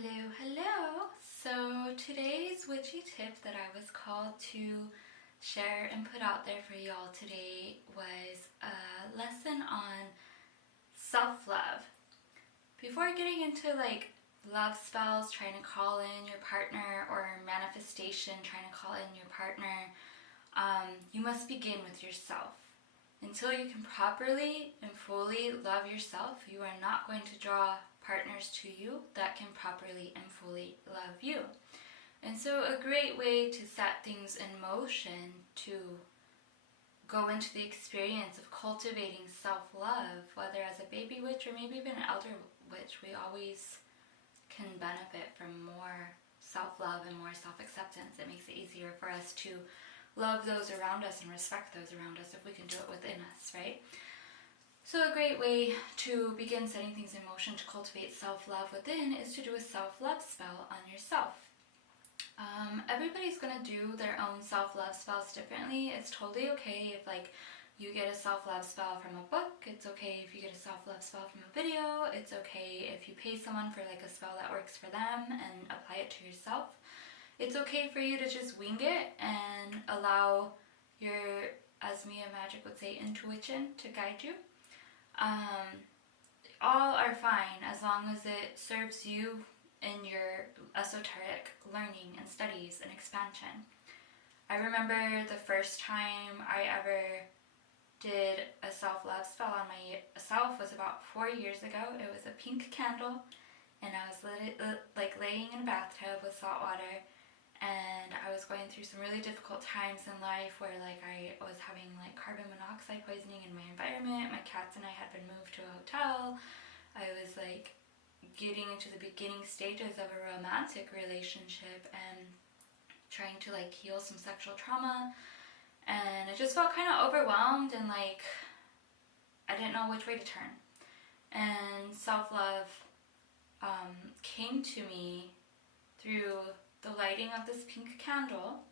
Hello, hello! So today's witchy tip that I was called to share and put out there for y'all today was a lesson on self-love. Before getting into like love spells, trying to call in your partner, or manifestation, trying to call in your partner, you must begin with yourself. Until you can properly and fully love yourself, you are not going to draw partners to you that can properly and fully love you. And so a great way to set things in motion to go into the experience of cultivating self-love, whether as a baby witch or maybe even an elder witch, we always can benefit from more self-love and more self-acceptance. It makes it easier for us to love those around us and respect those around us if we can do it within us, right? So a great way to begin setting things in motion to cultivate self-love within is to do a self-love spell on yourself. Everybody's going to do their own self-love spells differently. It's totally okay if like you get a self-love spell from a book. It's okay if you get a self-love spell from a video. It's okay if you pay someone for like a spell that works for them and apply it to yourself. It's okay for you to just wing it and allow your, as Mia Magic would say, intuition to guide you. All are fine as long as it serves you in your esoteric learning and studies and expansion. I remember the first time I ever did a self-love spell on myself was about 4 years ago. It was a pink candle, and I was laying in a bathtub with salt water, and I was going through some really difficult times in life where like I was having like carbon monoxide poisoning in my environment. My cats and I had been moved to a hotel. I was like getting into the beginning stages of a romantic relationship and trying to like heal some sexual trauma, and I just felt kind of overwhelmed and like I didn't know which way to turn. And self-love came to me through the lighting of this pink candle,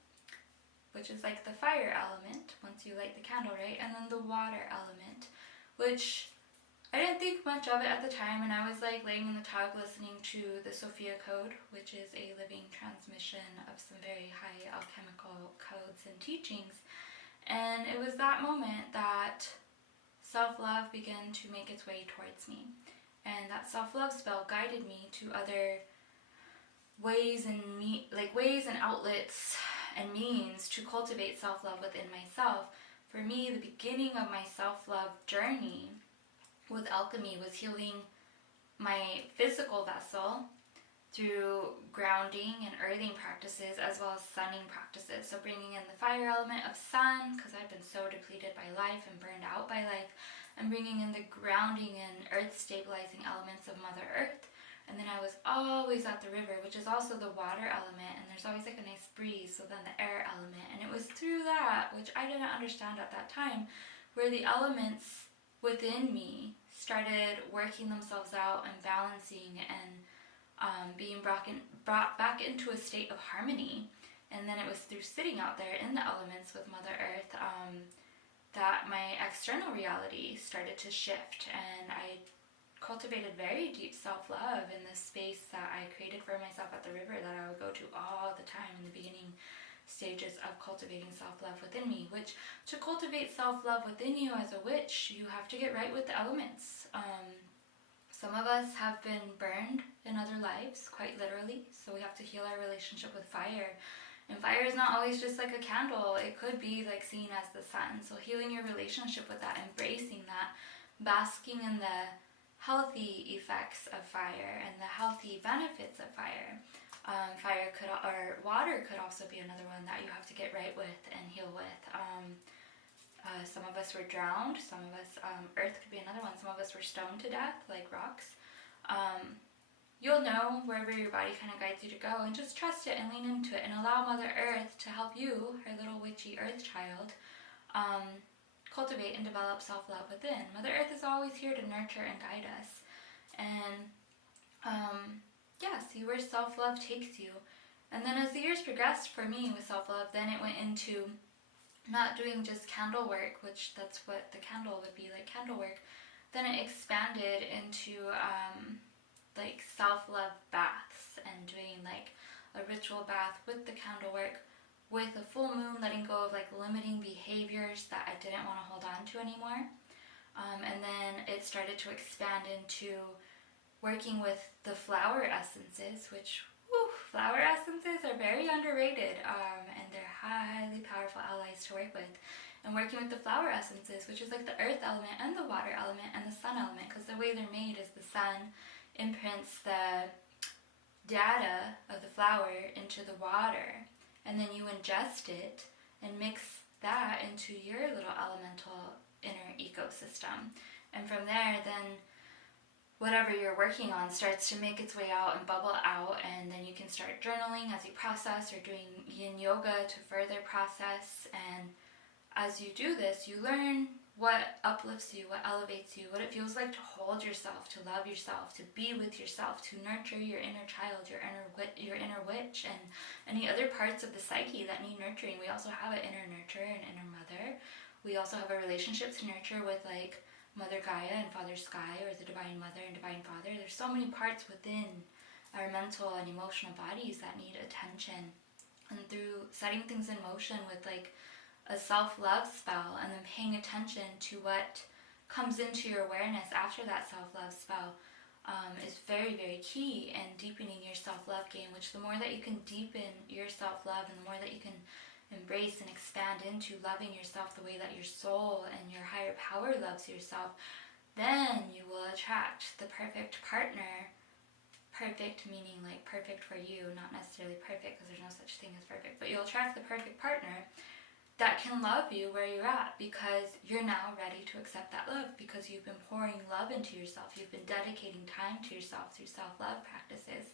which is like the fire element once you light the candle, right? And then the water element, which I didn't think much of it at the time, and I was like laying in the tub listening to the Sophia Code, which is a living transmission of some very high alchemical codes and teachings. And it was that moment that self-love began to make its way towards me. And that self-love spell guided me to other ways and outlets and means to cultivate self-love within myself. For me, the beginning of my self-love journey with alchemy was healing my physical vessel through grounding and earthing practices as well as sunning practices. So bringing in the fire element of sun, because I've been so depleted by life and burned out by life, and bringing in the grounding and earth stabilizing elements of Mother Earth. And then I was always at the river, which is also the water element, and there's always like a nice breeze, so then the air element. And it was through that, which I didn't understand at that time, where the elements within me started working themselves out and balancing and being brought back into a state of harmony. And then it was through sitting out there in the elements with Mother Earth that my external reality started to shift, and I cultivated very deep self-love in this space that I created for myself at the river that I would go to all the time in the beginning stages of cultivating self-love within me. Which, to cultivate self-love within you as a witch, you have to get right with the elements. Some of us have been burned in other lives, quite literally, so we have to heal our relationship with fire. And fire is not always just like a candle. It could be like seen as the sun. So healing your relationship with that, embracing that, basking in the healthy effects of fire and the healthy benefits of fire. Fire could, or water could also be another one that you have to get right with and heal with. Some of us were drowned, some of us, earth could be another one. Some of us were stoned to death, like rocks. You'll know wherever your body kind of guides you to go, and just trust it and lean into it and allow Mother Earth to help you, her little witchy earth child, cultivate and develop self-love within. Mother Earth is always here to nurture and guide us. And see where self-love takes you. And then as the years progressed for me with self-love, then it went into not doing just candle work, which that's what the candle would be, like candle work. Then it expanded into like self-love baths like a ritual bath with the candle work, with a full moon, letting go of like limiting behaviors that I didn't want to hold on to anymore. And then it started to expand into working with the flower essences, which flower essences are very underrated, and they're highly powerful allies to work with. And working with the flower essences, which is like the earth element and the water element and the sun element, because the way they're made is the sun imprints the data of the flower into the water, and then you ingest it and mix that into your little elemental inner ecosystem. And from there, then whatever you're working on starts to make its way out and bubble out, and then you can start journaling as you process, or doing yin yoga to further process. And as you do this, you learn what uplifts you, what elevates you, what it feels like to hold yourself, to love yourself, to be with yourself, to nurture your inner child, your inner witch, and any other parts of the psyche that need nurturing. We also have an inner nurturer and inner mother. We also have a relationship to nurture with like Mother Gaia and Father Sky, or the Divine Mother and Divine Father. There's so many parts within our mental and emotional bodies that need attention. And through setting things in motion with like a self-love spell, and then paying attention to what comes into your awareness after that self-love spell, is very, very key in deepening your self-love game, which the more that you can deepen your self-love, and the more that you can embrace and expand into loving yourself the way that your soul and your higher power loves yourself, then you will attract the perfect partner. Perfect meaning like perfect for you, not necessarily perfect, because there's no such thing as perfect, but you'll attract the perfect partner that can love you where you're at, because you're now ready to accept that love, because you've been pouring love into yourself. You've been dedicating time to yourself through self-love practices.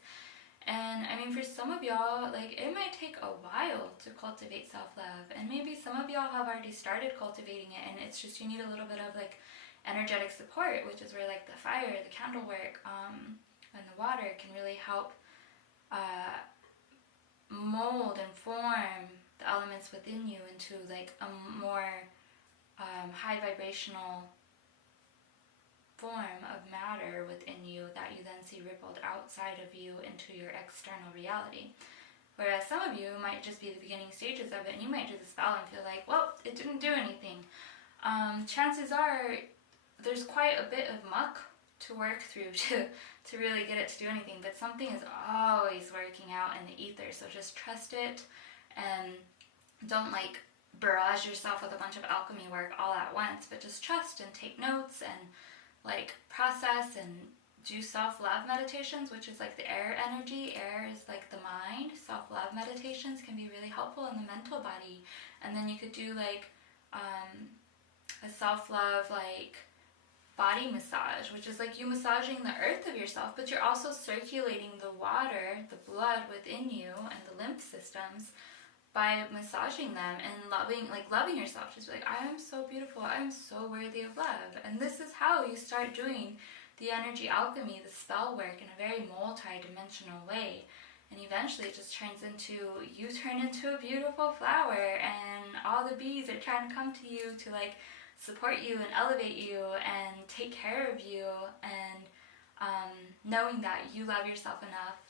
And I mean, for some of y'all, like, it might take a while to cultivate self-love, and maybe some of y'all have already started cultivating it, and it's just you need a little bit of like energetic support, which is where like the fire, the candle work, and the water can really help mold and form the elements within you into like a more high vibrational form of matter within you that you then see rippled outside of you into your external reality. Whereas some of you might just be the beginning stages of it, and you might do the spell and feel like, well, it didn't do anything. Chances are there's quite a bit of muck to work through to really get it to do anything, but something is always working out in the ether, so just trust it, and don't like barrage yourself with a bunch of alchemy work all at once, but just trust and take notes and like process and do self-love meditations, which is like the air energy. Air is like the mind. Self-love meditations can be really helpful in the mental body. And then you could do like a self-love like body massage, which is like you massaging the earth of yourself, but you're also circulating the water, the blood within you, and the lymph systems by massaging them and loving yourself. Just be like, I am so beautiful, I am so worthy of love. And this is how you start doing the energy alchemy, the spell work, in a very multi-dimensional way. And eventually it just turns into, you turn into a beautiful flower, and all the bees are trying to come to you to like support you and elevate you and take care of you, and knowing that you love yourself enough,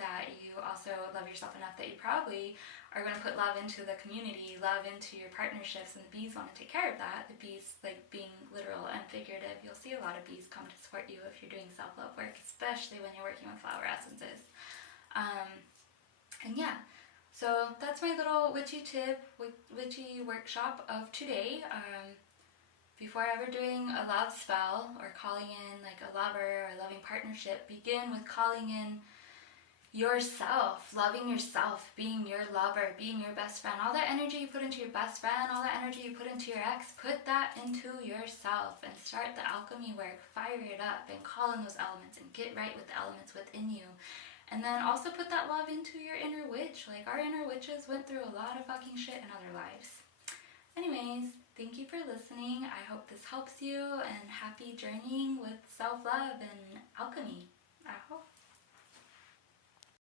that you also love yourself enough that you probably are going to put love into the community, love into your partnerships, and the bees want to take care of that. The bees, like being literal and figurative, you'll see a lot of bees come to support you if you're doing self-love work, especially when you're working with flower essences. And yeah, so that's my little witchy tip, witchy workshop of today. Before ever doing a love spell or calling in like a lover or loving partnership, begin with calling in yourself, loving yourself, being your lover, being your best friend. All that energy you put into your best friend, all that energy you put into your ex, put that into yourself and start the alchemy work. Fire it up and call in those elements and get right with the elements within you. And then also put that love into your inner witch. Like, our inner witches went through a lot of fucking shit in other lives. Anyways, thank you for listening. I hope this helps you, and happy journeying with self-love and alchemy. I hope.